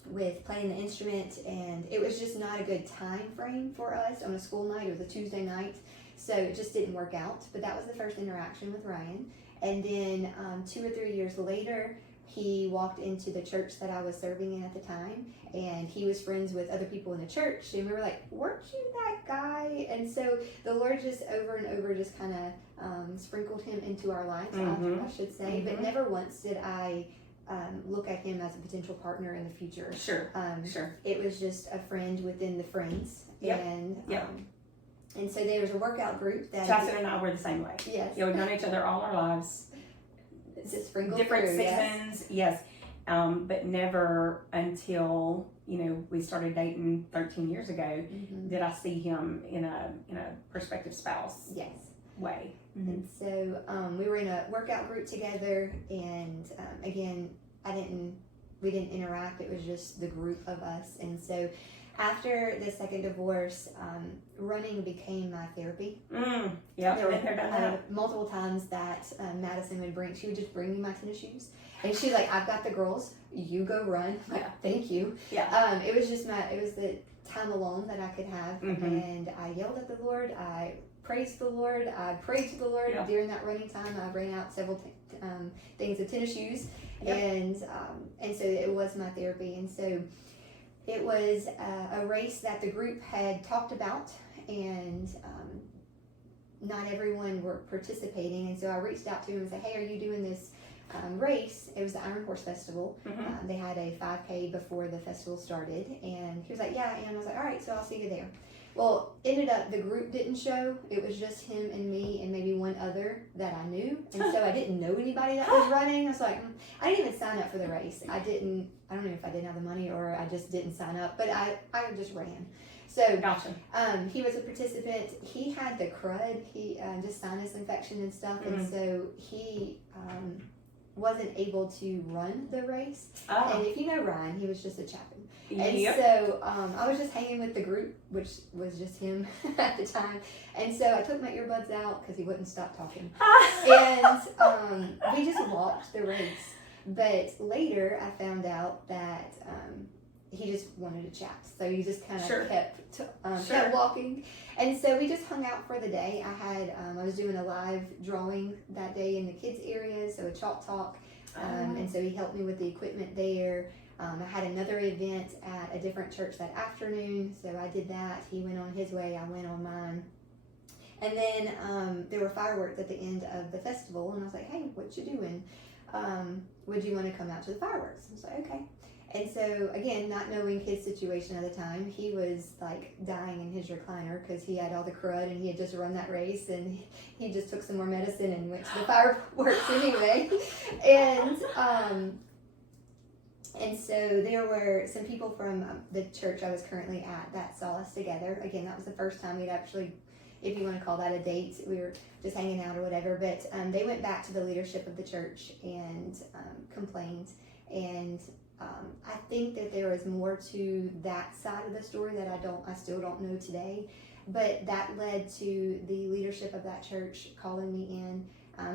with playing the instrument. And it was just not a good time frame for us on a school night. It was a Tuesday night, so it just didn't work out. But that was the first interaction with Ryan. And then 2 or 3 years later, he walked into the church that I was serving in at the time, and he was friends with other people in the church, and we were like, weren't you that guy? And so the Lord just over and over just kind of sprinkled him into our lives, I should say, but never once did I look at him as a potential partner in the future. Sure. It was just a friend within the friends. And so there was a workout group that Chastity and I were the same way. Yes. We've known each other all our lives. Just sprinkled different through, seasons, but never until we started dating 13 years ago did I see him in a prospective spouse way. And so we were in a workout group together, and again, we didn't interact. It was just the group of us. And so after the second divorce, running became my therapy. There were multiple times that Madison she would just bring me my tennis shoes, and she's like, I've got the girls, you go run. I'm like, thank you. It was just it was the time alone that I could have, and I yelled at the Lord, I praised the Lord, I prayed to the Lord. During that running time, I ran out several things of tennis shoes, and so it was my therapy. And so it was a race that the group had talked about, and not everyone were participating. And so I reached out to him and said, hey, are you doing this race? It was the Iron Horse Festival. They had a 5K before the festival started, and he was like, yeah. And I was like, all right, so I'll see you there. Well, ended up the group didn't show. It was just him and me and maybe one other that I knew, and so I didn't know anybody that was running. I was like, I didn't even sign up for the race. I don't know if I didn't have the money or I just didn't sign up, but I just ran. So he was a participant. He had the crud, just sinus infection and stuff, and so he wasn't able to run the race. And if you know Ryan, he was just a chaplain. And Yep. so I was just hanging with the group, which was just him at the time. And so I took my earbuds out because he wouldn't stop talking. And we just walked the race. But later I found out that he just wanted to chat. So he just kind of Sure. kept walking. And so we just hung out for the day. I was doing a live drawing that day in the kids area, so a chalk talk. And so he helped me with the equipment there. I had another event at a different church that afternoon, so I did that. He went on his way, I went on mine. And then there were fireworks at the end of the festival, and I was like, hey, what you doing? Would you want to come out to the fireworks? I was like, okay. And so, again, not knowing his situation at the time, he was like dying in his recliner because he had all the crud and he had just run that race, and he just took some more medicine and went to the fireworks anyway. And so there were some people from the church I was currently at that saw us together. Again, that was the first time we'd actually, if you want to call that a date, we were just hanging out or whatever. But they went back to the leadership of the church and complained. And I think that there is more to that side of the story that I still don't know today. But that led to the leadership of that church calling me in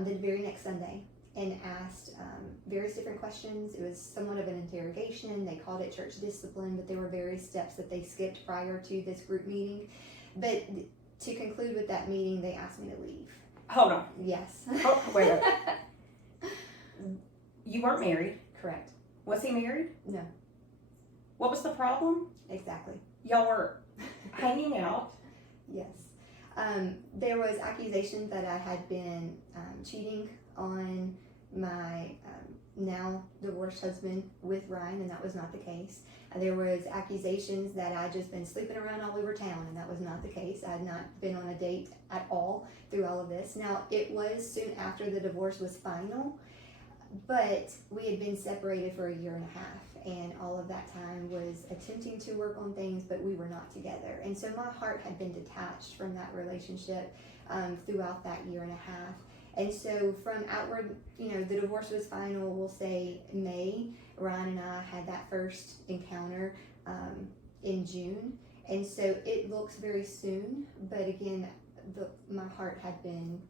the very next Sunday and asked various different questions. It was somewhat of an interrogation. They called it church discipline, but there were various steps that they skipped prior to this group meeting. But to conclude with that meeting, they asked me to leave. Hold on. Yes. Oh, wait. You weren't married. Correct. Was he married? No. What was the problem? Exactly. Y'all were hanging out. Yes. There was accusations that I had been cheating on my now divorced husband with Ryan, and that was not the case. There was accusations that I'd just been sleeping around all over town, and that was not the case. I had not been on a date at all through all of this. Now, it was soon after the divorce was final, but we had been separated for 1.5 years, and all of that time was attempting to work on things, but we were not together. And so my heart had been detached from that relationship throughout that 1.5 years. And so from outward, the divorce was final, we'll say May. Ryan and I had that first encounter in June. And so it looks very soon, but again, my heart had been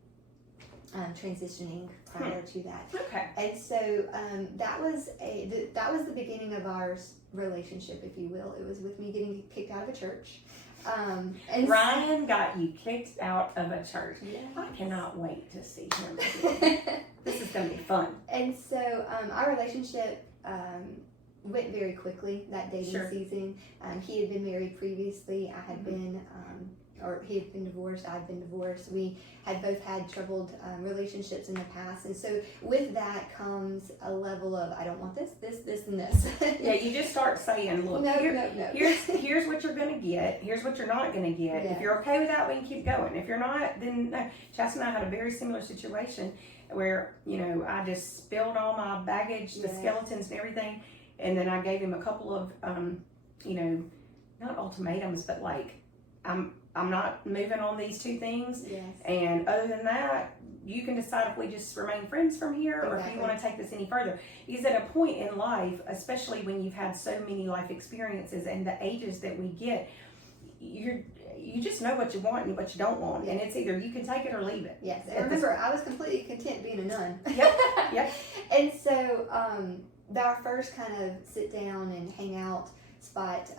transitioning prior to that. Okay. And so that was the beginning of our relationship, if you will. It was with me getting kicked out of a church. And Ryan got you kicked out of a church. Yes. I cannot wait to see him again. This is going to be fun. And so our relationship went very quickly that dating Sure. season. He had been married previously. I had been, or he had been divorced. I'd been divorced. We had both had troubled relationships in the past. And so with that comes a level of, I don't want this, and this. Yeah, you just start saying, look, No. here's what you're going to get. Here's what you're not going to get. Yeah. If you're okay with that, we can keep going. If you're not, then no. Chas and I had a very similar situation where, I just spilled all my baggage, the Yes. skeletons and everything. And then I gave him a couple of, not ultimatums, but like, I'm not moving on these 2 things. Yes. And other than that, you can decide if we just remain friends from here or if you Exactly. want to take this any further. Because at a point in life, especially when you've had so many life experiences and the ages that we get, you just know what you want and what you don't want. And it's either you can take it or leave it. Yes. And remember, I was completely content being a nun. Yep. And so our first kind of sit down and hang out spot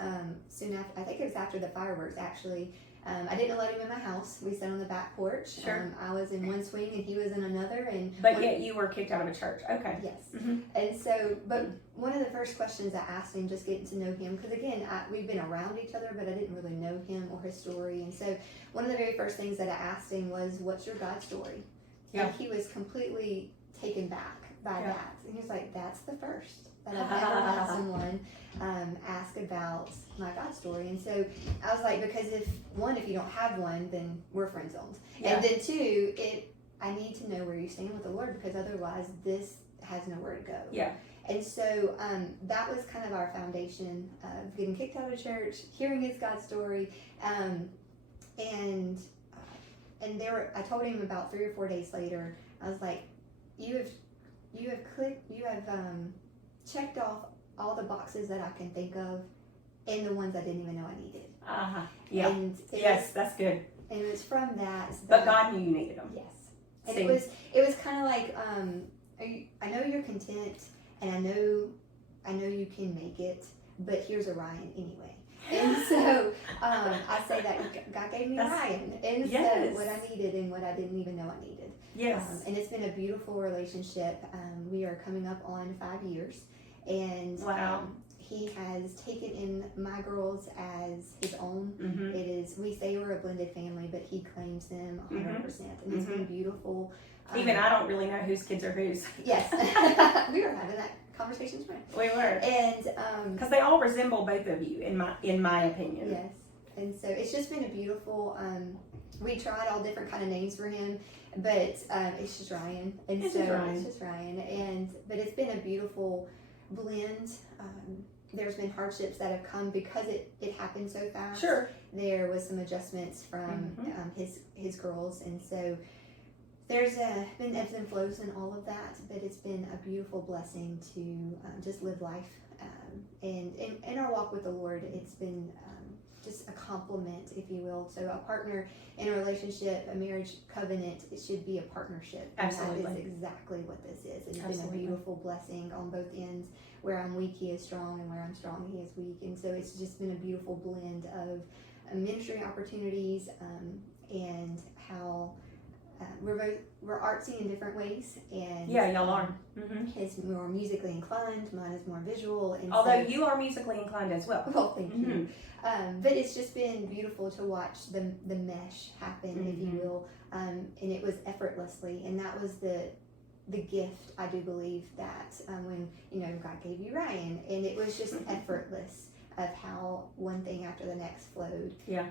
soon after, I think it was after the fireworks actually. I didn't let him in my house. We sat on the back porch. Sure. I was in one swing and he was in another. But yet you were kicked out of a church. Okay. Yes. Mm-hmm. And so, but one of the first questions I asked him, just getting to know him, because again, we've been around each other, but I didn't really know him or his story. And so one of the very first things that I asked him was, what's your God story? Yeah. And he was completely taken back by Yeah. that. And he was like, that's the first that I've ever had someone ask about my God story. And so I was like, because if you don't have one, then we're friend zoned. Yeah. And then 2, I need to know where you stand with the Lord, because otherwise this has nowhere to go. Yeah. And so that was kind of our foundation of getting kicked out of church, hearing his God story, and I told him about 3 or 4 days later. I was like, you have checked off all the boxes that I can think of, and the ones I didn't even know I needed. Yeah. And Yes, that's good. And it was from that. But God knew you needed them. Yes. And See? it was kind of like, I know you're content, and I know you can make it, but here's Orion anyway. And so I say that God gave me Ryan, and so what I needed and what I didn't even know I needed. Yes. And it's been a beautiful relationship. We are coming up on 5 years, and wow. He has taken in my girls as his own. Mm-hmm. It is, we say we're a blended family, but he claims them 100%, and it's been beautiful. Even I don't really know whose kids are whose. Yes, we were having that conversation this morning. We were, and because they all resemble both of you, in my opinion. Yes, and so it's just been a beautiful. We tried all different kind of names for him, but it's just Ryan, and it's just Ryan, but it's been a beautiful blend. There's been hardships that have come because it happened so fast. Sure. There was some adjustments from his girls, and so there's been ebbs and flows in all of that, but it's been a beautiful blessing to just live life. And in our walk with the Lord, it's been just a compliment, if you will. So a partner in a relationship, a marriage covenant, it should be a partnership. Absolutely. And that is exactly what this is. It's Absolutely. been a beautiful blessing on both ends. Where I'm weak, he is strong, and where I'm strong, he is weak. And so it's just been a beautiful blend of ministry opportunities and how we're artsy in different ways. And yeah, y'all are. His more musically inclined, mine is more visual. And although you are musically inclined as well. Well, thank you. But it's just been beautiful to watch the mesh happen, if you will, and it was effortlessly, and that was the gift, I do believe, that when God gave you Ryan, and it was just effortless of how one thing after the next flowed. Yeah.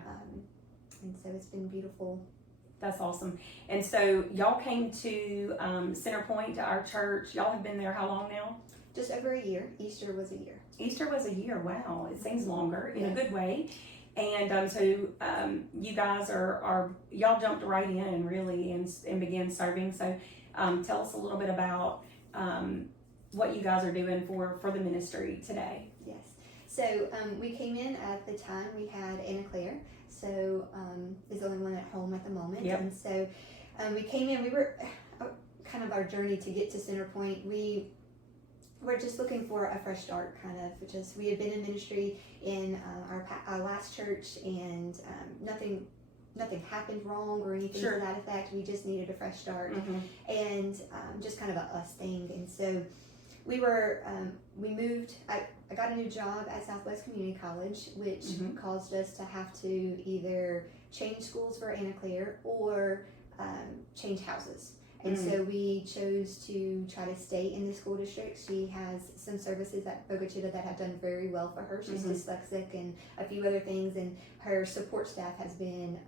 And so it's been beautiful. That's awesome. And so y'all came to Center Point, to our church. Y'all have been there how long now? Just over a year. Easter was a year. Easter was a year. Wow. It seems longer in a good way. And so you guys y'all jumped right in really and began serving. So tell us a little bit about what you guys are doing for the ministry today. Yes. So we came in at the time we had Anna Claire. So is the only one at home at the moment. Yep. And so we came in. We were kind of our journey to get to Center Point. We were just looking for a fresh start, kind of. Just we had been in ministry in our last church, and nothing happened wrong or anything to that effect. We just needed a fresh start, and just kind of a us thing. And so we moved. I got a new job at Southwest Community College, which caused us to have to either change schools for Anna Claire or change houses. And so we chose to try to stay in the school district. She has some services at Bogachita that have done very well for her. She's dyslexic and a few other things, and her support staff has been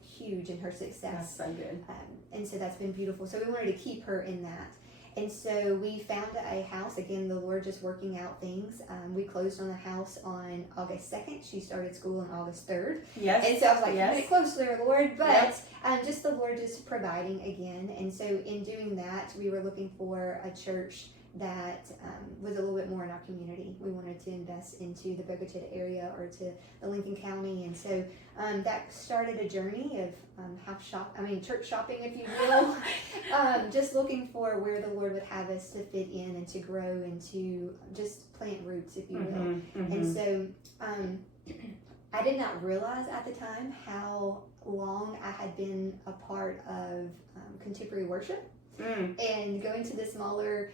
huge in her success. That's so good. And so that's been beautiful. So we wanted to keep her in that. And so we found a house. Again, the Lord just working out things. We closed on the house on August 2nd. She started school on August 3rd. Yes. And so I was like, get close there, Lord. But just the Lord just providing again. And so in doing that, we were looking for a church that was a little bit more in our community. We wanted to invest into the Bogachita area or to the Lincoln County. And so that started a journey of church shopping, if you will. Just looking for where the Lord would have us to fit in and to grow and to just plant roots, if you will. And so I did not realize at the time how long I had been a part of contemporary worship and going to the smaller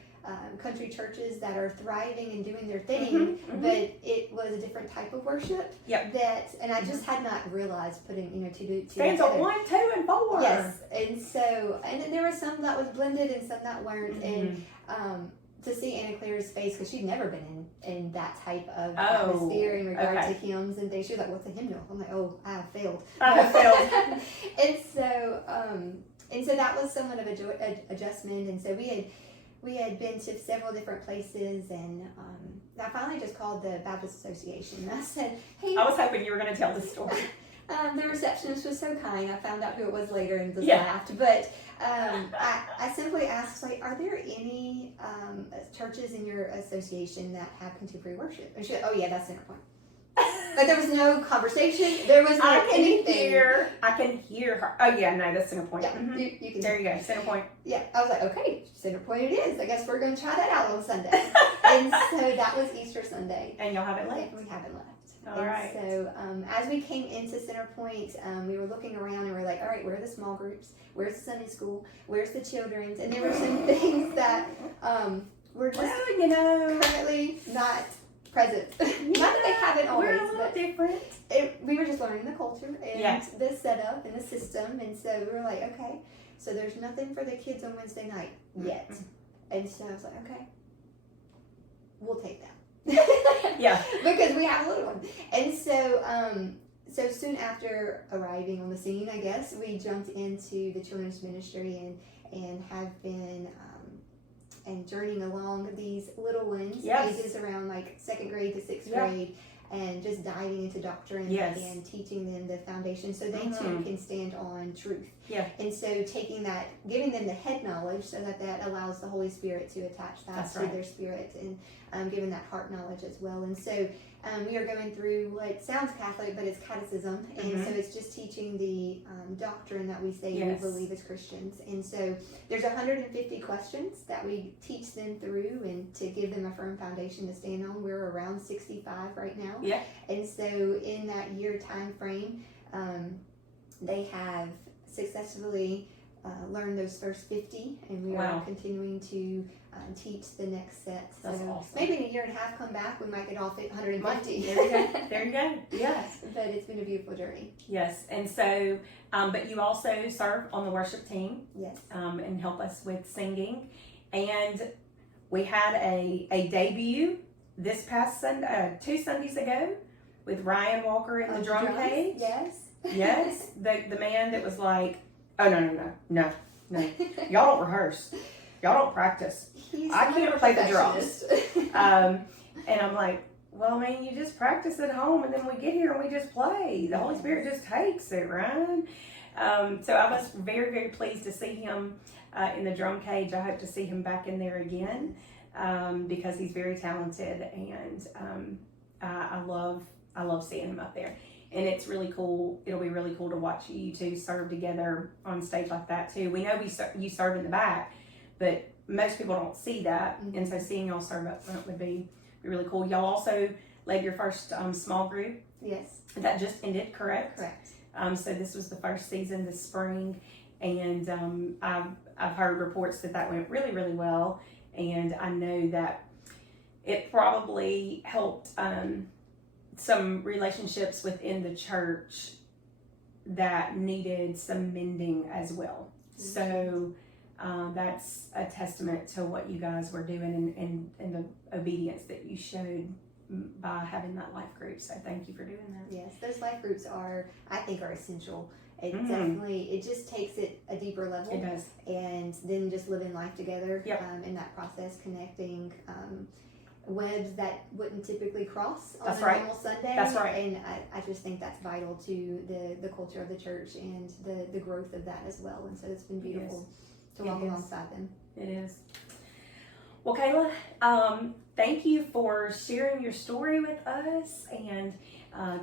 country churches that are thriving and doing their thing, but it was a different type of worship. And I just had not realized putting two Stanza 1, 2, and 4. Yes, and so then there were some that was blended and some that weren't, and to see Anna Claire's face, because she'd never been in that type of atmosphere in regard to hymns and things. She was like, "What's a hymnal?" I'm like, "Oh, I have failed." And so that was somewhat of an adjustment, and so we had been to several different places, and I finally just called the Baptist Association, and I said, "Hey," I was hoping you were going to tell the story. The receptionist was so kind. I found out who it was later and just Yeah. laughed. But I simply asked, like, are there any churches in your association that have contemporary worship? And she said, oh yeah, that's Centerpoint. Like, there was no conversation. There was no anything. I can hear her. Oh yeah, no, that's Centerpoint. Yeah, Mm-hmm. you can. There you go, Centerpoint. Yeah, I was like, okay, Centerpoint it is. I guess we're going to try that out on Sunday. And so that was Easter Sunday. And y'all haven't left. We haven't left. All right. So as we came into Centerpoint, we were looking around and we're like, all right, where are the small groups? Where's the Sunday school? Where's the children's? And there were some things that were just currently not present. Not that they haven't always, we're a little but different. we were just learning the culture and the setup and the system. And so we were like, okay, so there's nothing for the kids on Wednesday night yet. And so I was like, okay, we'll take that. Yeah. Because we have a little one. And so so soon after arriving on the scene, I guess, we jumped into the children's ministry and have been and journeying along these little ones, ages around like 2nd grade to 6th grade, and just diving into doctrine and teaching them the foundation so they too can stand on truth. Yeah. And so taking that, giving them the head knowledge so that allows the Holy Spirit to attach that to their spirit, and giving that heart knowledge as well. And so we are going through what sounds Catholic, but it's catechism. And so it's just teaching the doctrine that we say we believe as Christians. And so there's 150 questions that we teach them through and to give them a firm foundation to stand on. We're around 65 right now. Yeah. And so in that year time frame, they have successfully learned those first 50, and we are continuing to teach the next set. So that's awesome. Maybe in a year and a half, come back, we might get all 150. There you go. There you go. Yes. But it's been a beautiful journey. Yes. And so, but you also serve on the worship team. Yes. And help us with singing. And we had a debut this past Sunday, 2 Sundays ago, with Ryan Walker in the drum cage. Yes. Yes. The man that was like, oh, no. Y'all don't rehearse. Y'all don't practice. I can't play the drums. And I'm like, well, I mean, you just practice at home, and then we get here and we just play. The Holy Spirit just takes it, Ryan. So I was very, very pleased to see him in the drum cage. I hope to see him back in there again, because he's very talented, and I love seeing him up there. And it's really cool. It'll be really cool to watch you two serve together on stage like that too. We know you serve in the back, but most people don't see that. And so seeing y'all serve up front would be really cool. Y'all also led your first small group. Yes. That just ended, correct? Correct. So this was the first season this spring, and I've heard reports that went really, really well, and I know that it probably helped some relationships within the church that needed some mending as well. So that's a testament to what you guys were doing and the obedience that you showed by having that life group. So thank you for doing that. Yes, those life groups are essential. It definitely, it just takes it a deeper level. It does. And then just living life together in that process, connecting webs that wouldn't typically cross on a normal Sunday. That's right. And I just think that's vital to the culture of the church and the growth of that as well. And so it's been beautiful to walk alongside them. It is. Well, Kayla, thank you for sharing your story with us and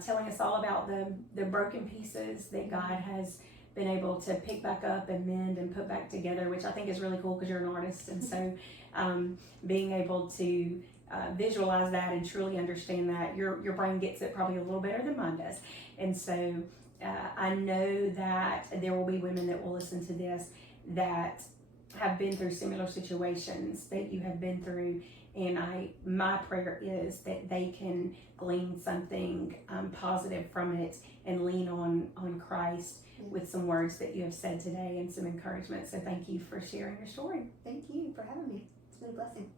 telling us all about the broken pieces that God has been able to pick back up and mend and put back together, which I think is really cool because you're an artist. And so being able to visualize that and truly understand that, your brain gets it probably a little better than mine does. And so I know that there will be women that will listen to this that have been through similar situations that you have been through, and my prayer is that they can glean something positive from it and lean on Christ with some words that you have said today and some encouragement. So thank you for sharing your story. Thank you for having me. It's been a blessing.